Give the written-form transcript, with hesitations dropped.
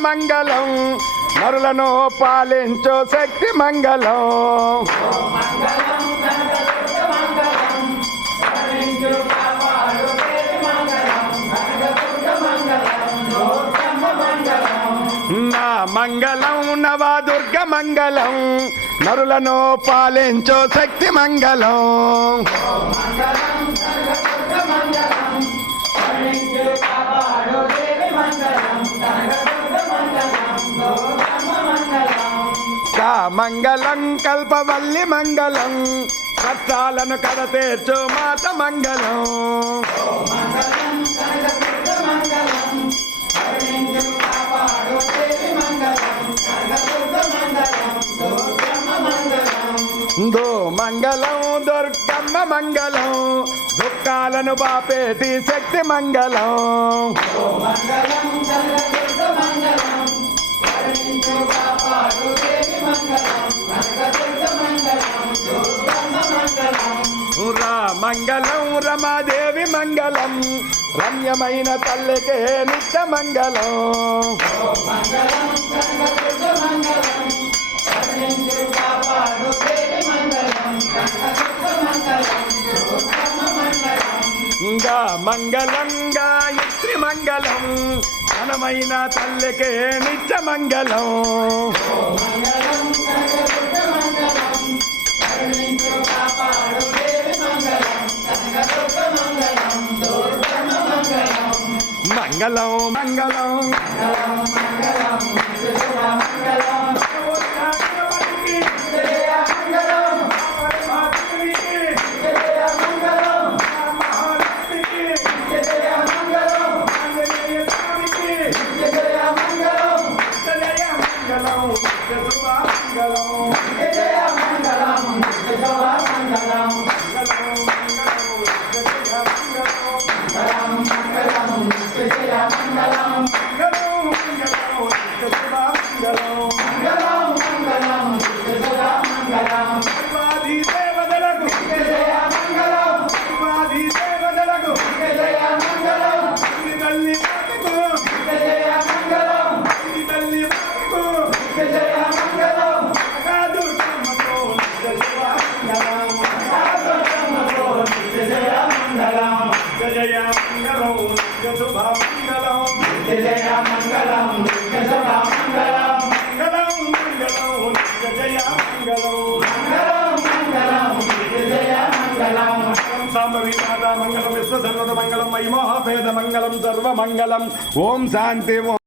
మంగళం నరులను పాలించు శక్తి మంగళం నా మంగళం నవదుర్గ మంగళం నరులను పాలించు శక్తి మంగళం మంగళం కల్పవల్లి మంగళం కష్టాలను కడతీర్చు మాత మంగళం దో మంగళం దుర్గమ్మ మంగళం దుఃఖాలను బాపేటి శక్తి మంగళం మంగళం రమాదేవి మంగళం రమ్యమైన తల్లికే నిత్య మంగళం మంగళం గాయత్రి మంగళం ఘనమైన తల్లికే నిత్య మంగళం మంగళం మంగళం మంగళం విశ్వసర్వత మంగళం మహిమోహభేద మంగళం సర్వమంగళం ఓం శాంతి